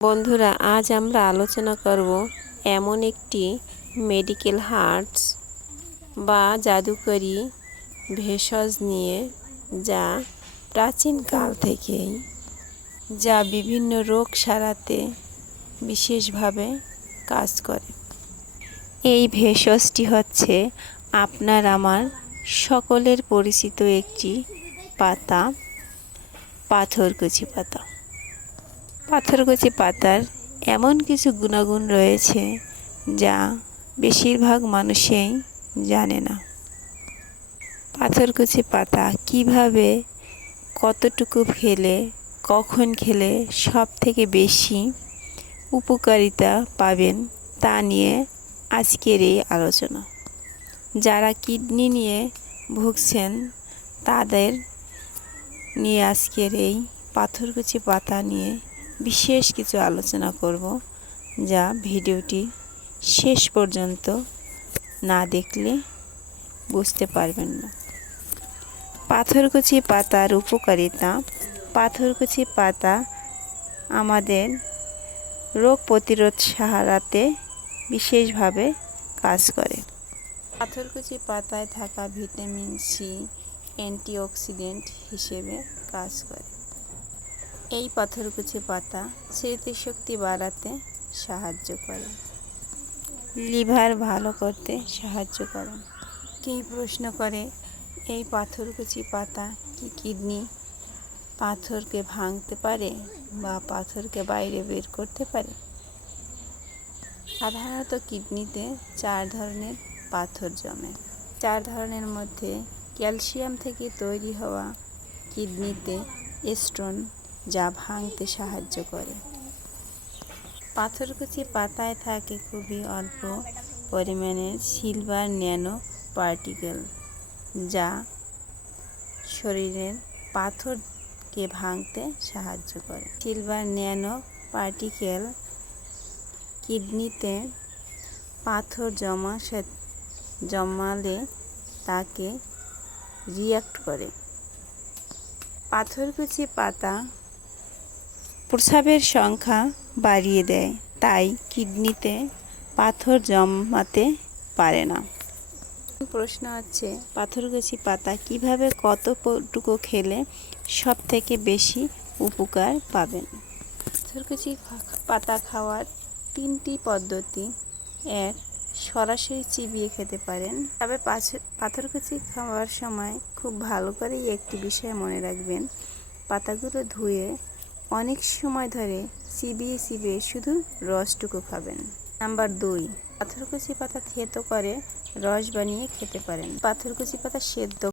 বন্ধুরা, আজ আমরা আলোচনা করব এমন একটি মেডিকেল হার্টস বা জাদুকরি ভেষজ নিয়ে যা প্রাচীনকাল থেকেই, যা বিভিন্ন রোগ সারাতে বিশেষভাবে কাজ করে। এই ভেষজটি হচ্ছে আপনার আমার সকলের পরিচিত একটি পাতা, পাথরকুচি পাতা। পাথরকুচি পাতার এমন কিছু গুণাগুণ রয়েছে যা বেশিরভাগ মানুষেই জানে না। পাথরকুচি পাতা কীভাবে, কতটুকু খেলে কখন খেলে সব থেকে বেশি উপকারিতা পাবেন তা নিয়ে আজকের এই আলোচনা। যারা কিডনি নিয়ে ভুগছেন, তাদের নিয়ে আজকের এই পাথরকুচি পাতা নিয়ে বিশেষ কিছু আলোচনা করব যা ভিডিওটি শেষ পর্যন্ত না দেখলে বুঝতে পারবেন না। পাথরকুচি পাতার উপকারিতা। পাথরকুচি পাতা আমাদের রোগ প্রতিরোধ সাহারাতে বিশেষভাবে কাজ করে। পাথরকুচি পাতায় থাকা ভিটামিন সি, অ্যান্টিঅক্সিডেন্ট হিসেবে কাজ করে। এই পাথরকুচি পাতা স্মৃতিশক্তি বাড়াতে সাহায্য করে। লিভার ভালো করতে সাহায্য করে। কেই প্রশ্ন করে, এই পাথরকুচি পাতা কি কিডনি? পাথরকে ভাঙতে পারে বা পাথরকে বাইরে বের করতে পারে? সাধারণত কিডনিতে চার ধরনের পাথর জমে। চার ধরনের মধ্যে ক্যালসিয়াম থেকে তৈরি হওয়া কিডনিতে স্টোন যা ভাঙতে সাহায্য করে। পাথরকুচি পাতায় থাকে খুবই অল্প পরিমাণের সিলভার ন্যানো পার্টিকেল যা শরীরের পাথরকে ভাঙতে সাহায্য করে। সিলভার ন্যানো পার্টিকেল কিডনিতে পাথর জমা জমালে তাকে রিয়াক্ট করে। পাথরকুচি পাতা প্রস্রাবের সংখ্যা বাড়িয়ে দেয়, তাই কিডনিতে পাথর জমাতে পারে না। প্রশ্ন হচ্ছে পাথরকুচি পাতা কীভাবে কতটুকু খেলে সব থেকে বেশি উপকার পাবেন? পাথরকুচি পাতা খাওয়ার তিনটি পদ্ধতি। এক, সরাসরি চিবিয়ে খেতে পারেন। তবে পাথরকুচি খাওয়ার সময় খুব ভালো করেই একটি বিষয় মনে রাখবেন। পাতাগুলো ধুয়ে অনেক সময় ধরে চিবিয়ে চিবিয়ে শুধু রসটুকু খাবেন। নাম্বার দুই, পাথরকুচি পাতা থেতো করে রস বানিয়ে খেতে পারেন। পাথরকুচি পাতা সেদ্ধ